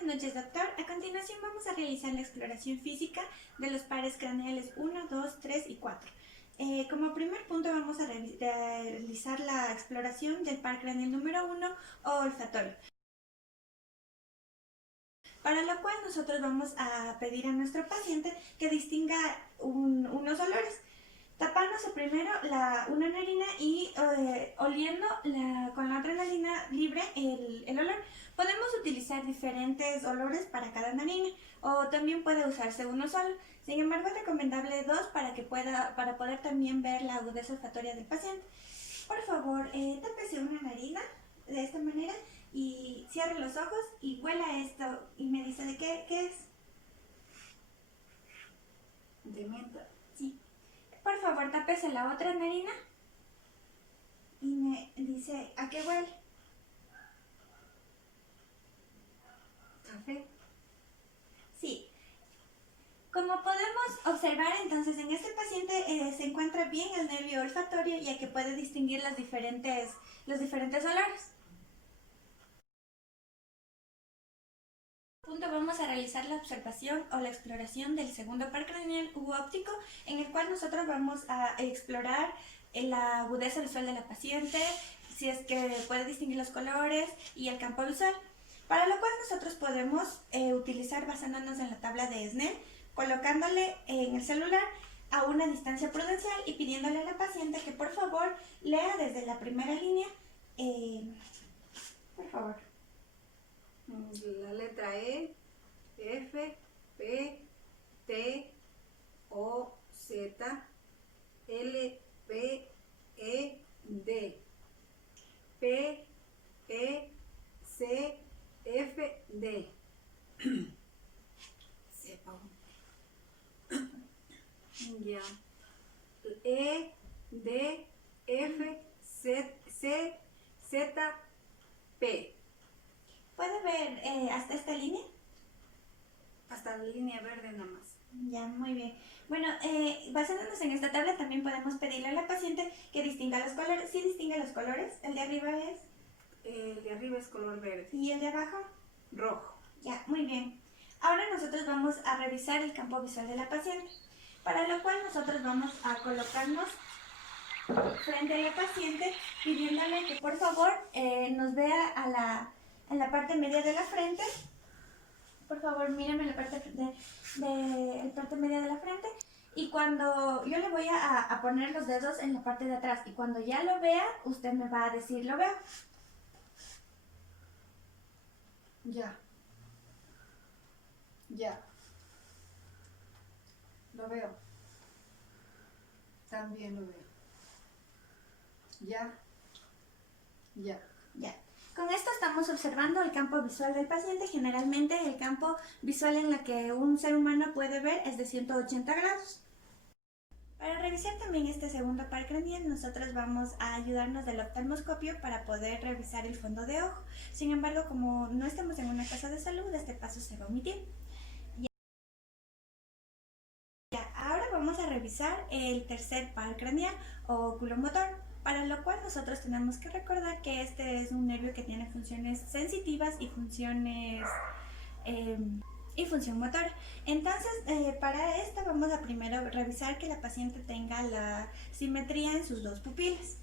Buenas noches, doctor. A continuación vamos a realizar la exploración física de los pares craneales 1, 2, 3 y 4. Como primer punto vamos a realizar la exploración del par craneal número 1 o olfatorio. Para lo cual nosotros vamos a pedir a nuestro paciente que distinga unos olores. Tapándose primero una narina y oliendo con la otra narina libre el olor. Podemos utilizar diferentes olores para cada narina o también puede usarse uno solo. Sin embargo, es recomendable dos para poder también ver la agudeza olfatoria del paciente. Por favor, tápese una narina de esta manera y cierre los ojos y huela esto y me dice de qué es. De menta. Sí. Por favor, tápese la otra narina y me dice ¿a qué huele? ¿Café? Sí. Como podemos observar, entonces en este paciente se encuentra bien el nervio olfatorio, ya que puede distinguir los diferentes olores. Vamos a realizar la observación o la exploración del segundo par craneal u óptico, en el cual nosotros vamos a explorar la agudeza visual de la paciente, si es que puede distinguir los colores y el campo visual, para lo cual nosotros podemos utilizar basándonos en la tabla de Snell, colocándole en el celular a una distancia prudencial y pidiéndole a la paciente que por favor lea desde la primera línea, por favor. La letra E, F, P, T, O, Z, L, P, E, D, P, E, C, F, D. Ya. E, D, F, C, Z, P. ¿Puede ver hasta esta línea? Hasta la línea verde nada más. Ya, muy bien. Bueno, basándonos en esta tabla también podemos pedirle a la paciente que distinga los colores. ¿Sí distingue los colores? El de arriba es... El de arriba es color verde. ¿Y el de abajo? Rojo. Ya, muy bien. Ahora nosotros vamos a revisar el campo visual de la paciente, para lo cual nosotros vamos a colocarnos frente a la paciente pidiéndole que por favor nos vea en la parte media de la frente. Por favor, mírame la parte media de la frente. Y cuando yo le voy a poner los dedos en la parte de atrás, y cuando ya lo vea, usted me va a decir, lo veo. Ya. Ya. Lo veo. También lo veo. Ya. Ya. Ya. Con esto estamos observando el campo visual del paciente. Generalmente el campo visual en el que un ser humano puede ver es de 180 grados. Para revisar también este segundo par craneal, nosotros vamos a ayudarnos del oftalmoscopio para poder revisar el fondo de ojo. Sin embargo, como no estamos en una casa de salud, este paso se va a omitir. Ahora vamos a revisar el tercer par craneal o oculomotor, para lo cual nosotros tenemos que recordar que este es un nervio que tiene funciones sensitivas y función motora. Entonces, para esto vamos a primero revisar que la paciente tenga la simetría en sus dos pupilas.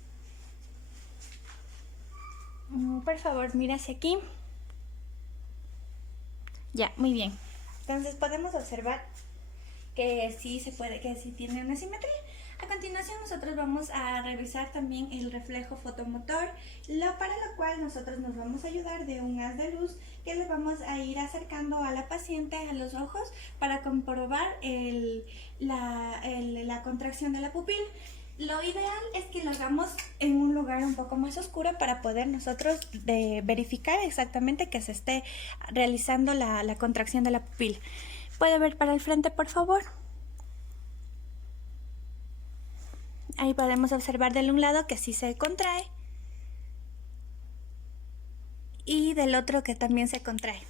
Por favor, mira hacia aquí. Ya, muy bien. Entonces podemos observar que sí se puede, que sí tiene una simetría. A continuación nosotros vamos a revisar también el reflejo fotomotor, para lo cual nosotros nos vamos a ayudar de un haz de luz que le vamos a ir acercando a la paciente a los ojos para comprobar la contracción de la pupila. Lo ideal es que lo hagamos en un lugar un poco más oscuro para poder nosotros verificar exactamente que se esté realizando la contracción de la pupila. ¿Puede ver para el frente, por favor? Ahí podemos observar de un lado que sí se contrae y del otro que también se contrae.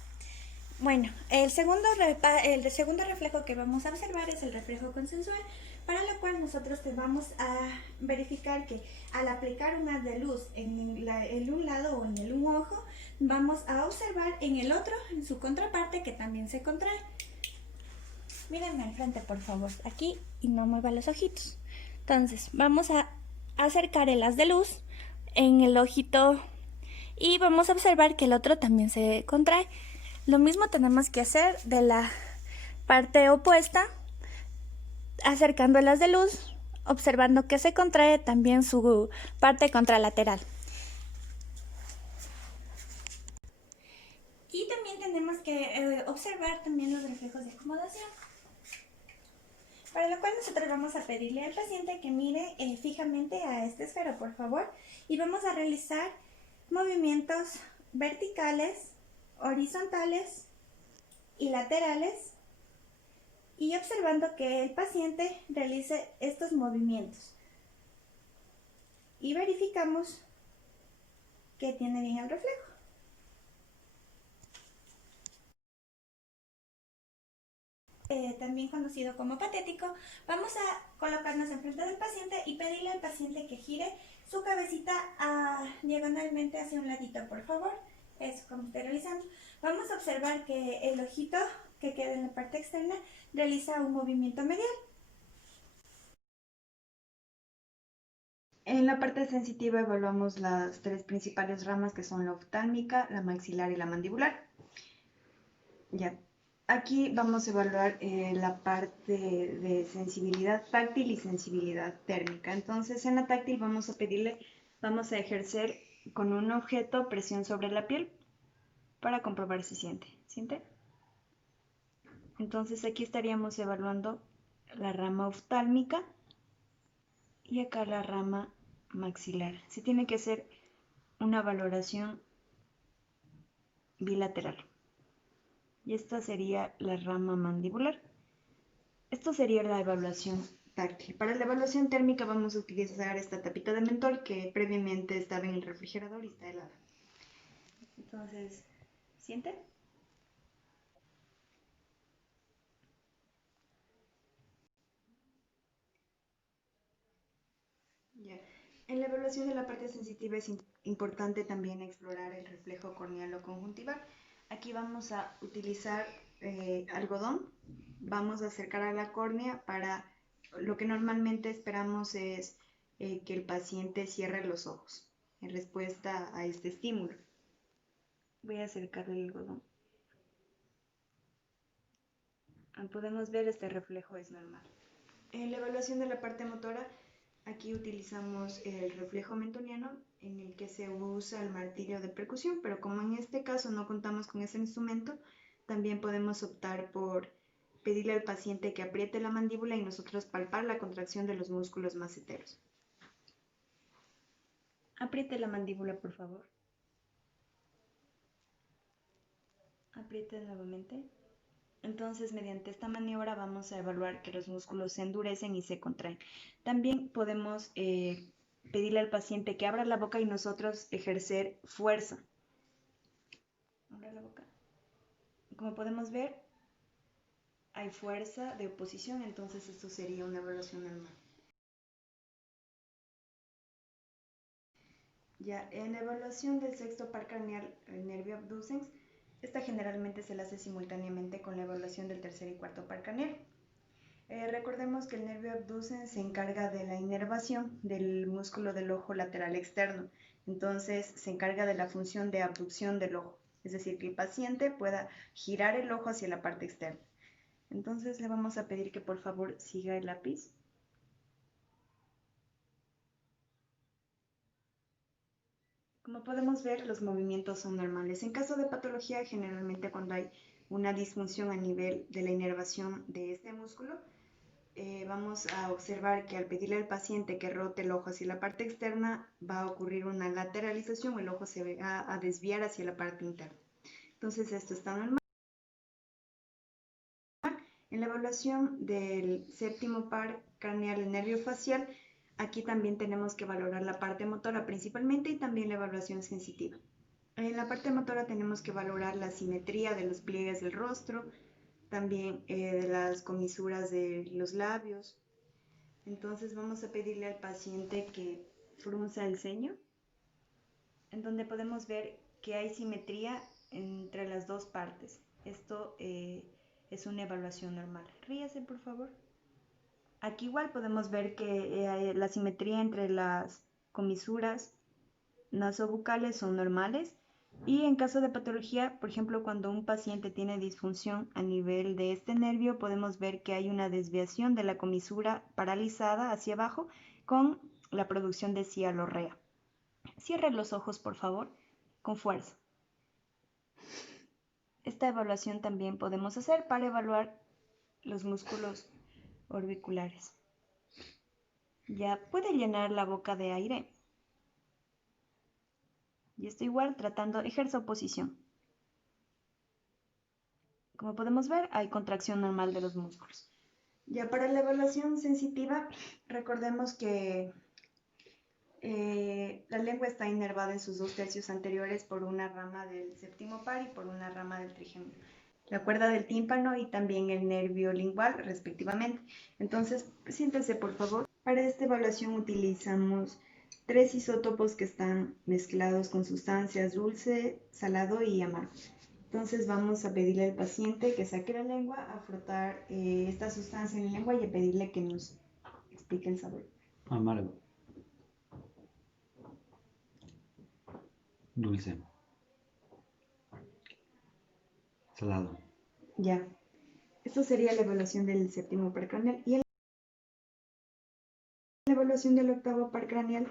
Bueno, el segundo reflejo que vamos a observar es el reflejo consensual, para lo cual nosotros te vamos a verificar que al aplicar un haz de luz en un lado o en el un ojo, vamos a observar en el otro, en su contraparte, que también se contrae. Mírenme al frente, por favor, aquí, y no mueva los ojitos. Entonces, vamos a acercar el haz de luz en el ojito y vamos a observar que el otro también se contrae. Lo mismo tenemos que hacer de la parte opuesta, acercando el haz de luz, observando que se contrae también su parte contralateral. Y también tenemos que observar también los reflejos de acomodación. Para lo cual nosotros vamos a pedirle al paciente que mire fijamente a este esfero, por favor, y vamos a realizar movimientos verticales, horizontales y laterales, y observando que el paciente realice estos movimientos. Y verificamos que tiene bien el reflejo. También conocido como patético, vamos a colocarnos enfrente del paciente y pedirle al paciente que gire su cabecita diagonalmente hacia un ladito, por favor. Eso, como estoy realizando. Vamos a observar que el ojito que queda en la parte externa realiza un movimiento medial. En la parte sensitiva evaluamos las tres principales ramas, que son la oftálmica, la maxilar y la mandibular. Ya. Aquí vamos a evaluar la parte de sensibilidad táctil y sensibilidad térmica. Entonces, en la táctil vamos a ejercer con un objeto presión sobre la piel para comprobar si siente. ¿Siente? Entonces, aquí estaríamos evaluando la rama oftálmica y acá la rama maxilar. Se tiene que hacer una valoración bilateral. Y esta sería la rama mandibular. Esto sería la evaluación táctil. Para la evaluación térmica vamos a utilizar esta tapita de mentol que previamente estaba en el refrigerador y está helada. Entonces, ¿siente? Ya. En la evaluación de la parte sensitiva es importante también explorar el reflejo corneal o conjuntival. Aquí vamos a utilizar algodón, vamos a acercar a la córnea para lo que normalmente esperamos es que el paciente cierre los ojos en respuesta a este estímulo. Voy a acercar el algodón. Podemos ver este reflejo es normal. En la evaluación de la parte motora, aquí utilizamos el reflejo mentoniano, en el que se usa el martillo de percusión, pero como en este caso no contamos con ese instrumento, también podemos optar por pedirle al paciente que apriete la mandíbula y nosotros palpar la contracción de los músculos maceteros. Apriete la mandíbula, por favor. Apriete nuevamente. Entonces, mediante esta maniobra vamos a evaluar que los músculos se endurecen y se contraen. También podemos pedirle al paciente que abra la boca y nosotros ejercer fuerza. Abra la boca. Como podemos ver, hay fuerza de oposición, entonces esto sería una evaluación normal. Ya, en la evaluación del sexto par craneal, el nervio abducens, esta generalmente se la hace simultáneamente con la evaluación del tercer y cuarto par craneal. Recordemos que el nervio abducens se encarga de la inervación del músculo del ojo lateral externo, entonces se encarga de la función de abducción del ojo, es decir, que el paciente pueda girar el ojo hacia la parte externa. Entonces le vamos a pedir que por favor siga el lápiz. Como podemos ver, los movimientos son normales. En caso de patología, generalmente cuando hay una disfunción a nivel de la inervación de este músculo, vamos a observar que al pedirle al paciente que rote el ojo hacia la parte externa, va a ocurrir una lateralización, el ojo se va a desviar hacia la parte interna. Entonces esto está normal. En la evaluación del séptimo par craneal nervio facial, aquí también tenemos que valorar la parte motora principalmente y también la evaluación sensitiva. En la parte motora tenemos que valorar la simetría de los pliegues del rostro, también de las comisuras de los labios. Entonces vamos a pedirle al paciente que frunza el ceño, en donde podemos ver que hay simetría entre las dos partes. Esto es una evaluación normal. Ríase, por favor. Aquí igual podemos ver que la simetría entre las comisuras nasobucales son normales. Y en caso de patología, por ejemplo, cuando un paciente tiene disfunción a nivel de este nervio, podemos ver que hay una desviación de la comisura paralizada hacia abajo con la producción de cialorrea. Cierre los ojos, por favor, con fuerza. Esta evaluación también podemos hacer para evaluar los músculos orbiculares. Ya puede llenar la boca de aire. Y esto igual tratando, ejerza oposición. Como podemos ver, hay contracción normal de los músculos. Ya para la evaluación sensitiva, recordemos que la lengua está inervada en sus 2/3 anteriores por una rama del séptimo par y por una rama del trigémino. La cuerda del tímpano y también el nervio lingual, respectivamente. Entonces, siéntese, por favor. Para esta evaluación utilizamos 3 isótopos que están mezclados con sustancias dulce, salado y amargo. Entonces vamos a pedirle al paciente que saque la lengua, a frotar esta sustancia en la lengua y a pedirle que nos explique el sabor. Amargo. Dulce. Salado. Ya. Esto sería la evaluación del séptimo par craneal. Y en la evaluación del octavo par craneal,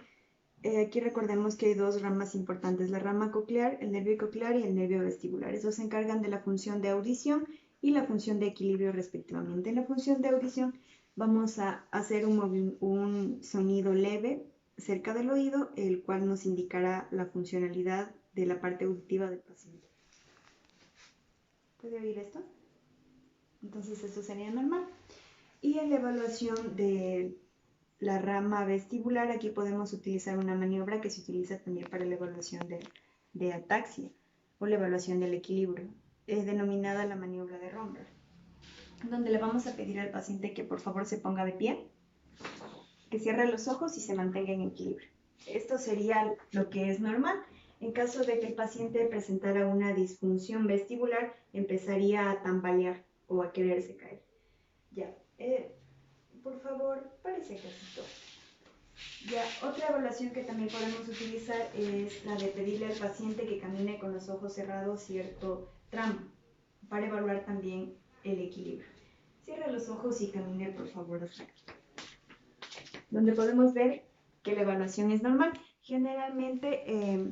aquí recordemos que hay 2 ramas importantes, la rama coclear, el nervio coclear y el nervio vestibular. Esos se encargan de la función de audición y la función de equilibrio respectivamente. En la función de audición vamos a hacer un sonido leve cerca del oído, el cual nos indicará la funcionalidad de la parte auditiva del paciente. ¿Puede oír esto? Entonces esto sería normal. Y en la evaluación de la rama vestibular, aquí podemos utilizar una maniobra que se utiliza también para la evaluación de ataxia o la evaluación del equilibrio, denominada la maniobra de Romberg, donde le vamos a pedir al paciente que por favor se ponga de pie, que cierre los ojos y se mantenga en equilibrio. Esto sería lo que es normal. En caso de que el paciente presentara una disfunción vestibular, empezaría a tambalear o a quererse caer. Ya. Por favor, párese casito. Ya, otra evaluación que también podemos utilizar es la de pedirle al paciente que camine con los ojos cerrados cierto tramo, para evaluar también el equilibrio. Cierre los ojos y camine, por favor, hasta aquí. Donde podemos ver que la evaluación es normal. Generalmente,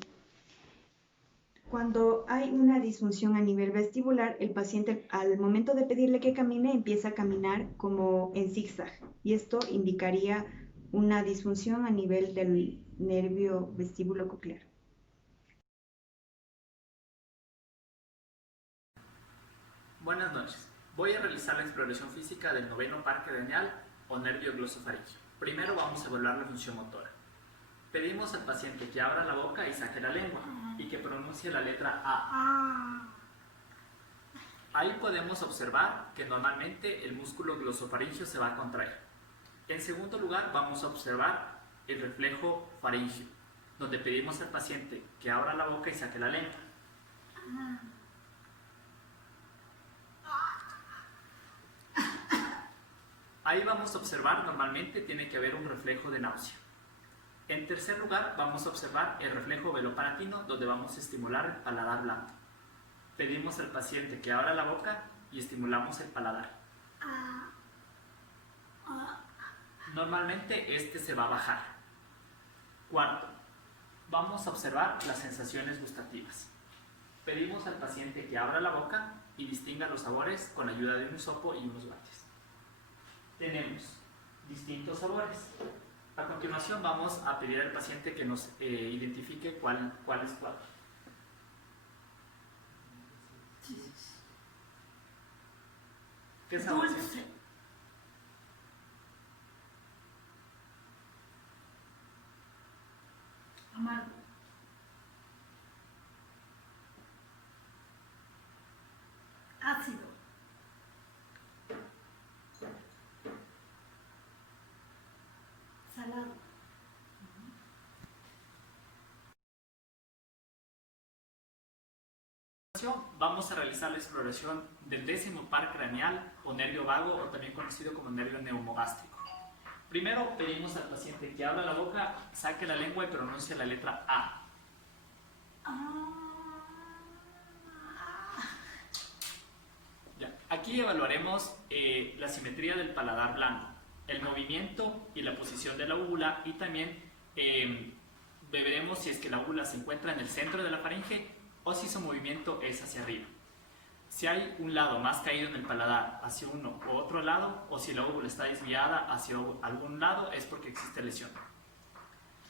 cuando hay una disfunción a nivel vestibular, el paciente al momento de pedirle que camine empieza a caminar como en zigzag y esto indicaría una disfunción a nivel del nervio vestíbulo coclear. Buenas noches. Voy a realizar la exploración física del noveno par craneal o nervio glosofaríngeo. Primero vamos a evaluar la función motora. Pedimos al paciente que abra la boca y saque la lengua y que pronuncie la letra A. Ahí podemos observar que normalmente el músculo glosofaríngeo se va a contraer. En segundo lugar, vamos a observar el reflejo faríngeo, donde pedimos al paciente que abra la boca y saque la lengua. Ahí vamos a observar, normalmente tiene que haber un reflejo de náusea. En tercer lugar, vamos a observar el reflejo velopalatino, donde vamos a estimular el paladar blando. Pedimos al paciente que abra la boca y estimulamos el paladar. Normalmente este se va a bajar. Cuarto, vamos a observar las sensaciones gustativas. Pedimos al paciente que abra la boca y distinga los sabores con ayuda de un hisopo y unos guantes. Tenemos distintos sabores. A continuación vamos a pedir al paciente que nos identifique cuál es cuál. ¿Qué sabor? Dulce. Amargo. continuación vamos a realizar la exploración del 10º par craneal o nervio vago, o también conocido como nervio neumogástrico. Primero pedimos al paciente que abra la boca, saque la lengua y pronuncie la letra A. Ya. Aquí evaluaremos la simetría del paladar blando, el movimiento y la posición de la úvula, y también veremos si es que la úvula se encuentra en el centro de la faringe o si su movimiento es hacia arriba. Si hay un lado más caído en el paladar hacia uno u otro lado, o si la úvula está desviada hacia algún lado, es porque existe lesión.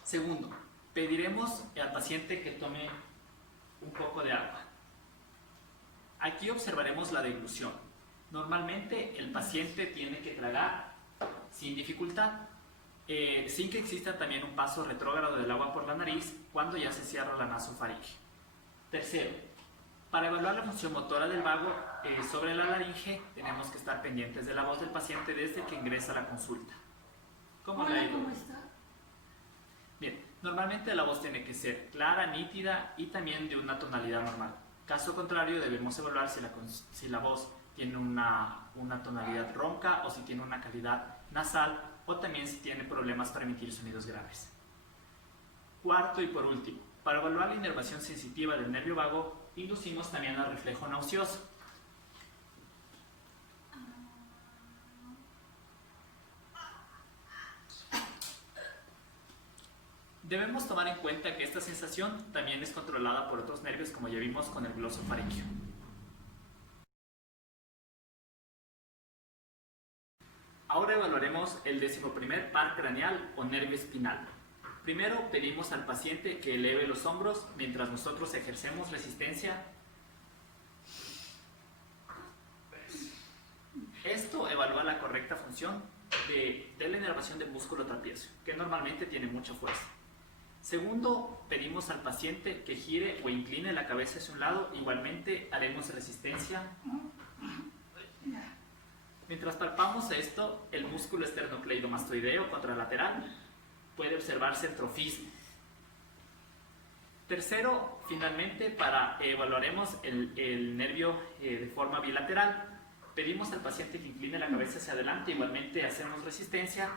Segundo, pediremos al paciente que tome un poco de agua. Aquí observaremos la deglución. Normalmente el paciente tiene que tragar sin dificultad, sin que exista también un paso retrógrado del agua por la nariz cuando ya se cierra la nasofaringe. Tercero, para evaluar la función motora del vago sobre la laringe, tenemos que estar pendientes de la voz del paciente desde que ingresa a la consulta. ¿Cómo está? Bien, normalmente la voz tiene que ser clara, nítida y también de una tonalidad normal. Caso contrario, debemos evaluar si la voz tiene una tonalidad ronca o si tiene una calidad nasal, o también si tiene problemas para emitir sonidos graves. Cuarto y por último, para evaluar la inervación sensitiva del nervio vago, inducimos también al reflejo nauseoso. Debemos tomar en cuenta que esta sensación también es controlada por otros nervios, como ya vimos con el glosofaringio. Ahora evaluaremos el 11º par craneal o nervio espinal. Primero pedimos al paciente que eleve los hombros mientras nosotros ejercemos resistencia. Esto evalúa la correcta función de la inervación del músculo trapecio, que normalmente tiene mucha fuerza. Segundo, pedimos al paciente que gire o incline la cabeza hacia un lado. Igualmente haremos resistencia. Mientras palpamos esto, el músculo esternocleidomastoideo contralateral puede observarse el trofismo. Tercero, finalmente, evaluaremos el nervio de forma bilateral. Pedimos al paciente que incline la cabeza hacia adelante. Igualmente hacemos resistencia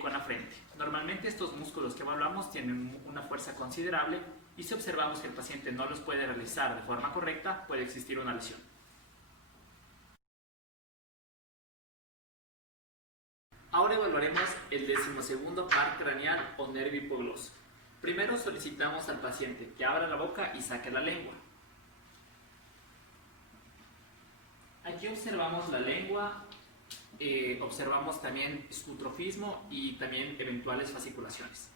con la frente. Normalmente estos músculos que evaluamos tienen una fuerza considerable, y si observamos que el paciente no los puede realizar de forma correcta, puede existir una lesión. Ahora evaluaremos el 12º par craneal o nervio hipogloso. Primero solicitamos al paciente que abra la boca y saque la lengua. Aquí observamos la lengua, observamos también escutrofismo y también eventuales fasciculaciones.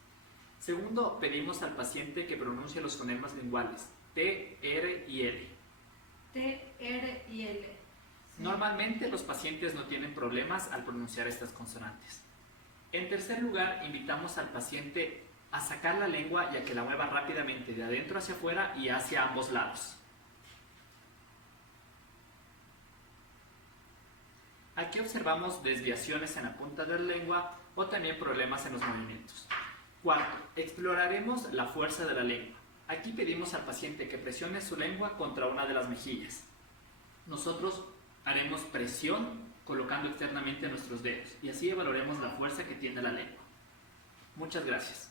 Segundo, pedimos al paciente que pronuncie los fonemas linguales T, R y L. T, R y L. Normalmente los pacientes no tienen problemas al pronunciar estas consonantes. En tercer lugar, invitamos al paciente a sacar la lengua y a que la mueva rápidamente de adentro hacia afuera y hacia ambos lados. Aquí observamos desviaciones en la punta de la lengua o también problemas en los movimientos. Cuarto, exploraremos la fuerza de la lengua. Aquí pedimos al paciente que presione su lengua contra una de las mejillas. Nosotros haremos presión colocando externamente nuestros dedos y así evaluaremos la fuerza que tiene la lengua. Muchas gracias.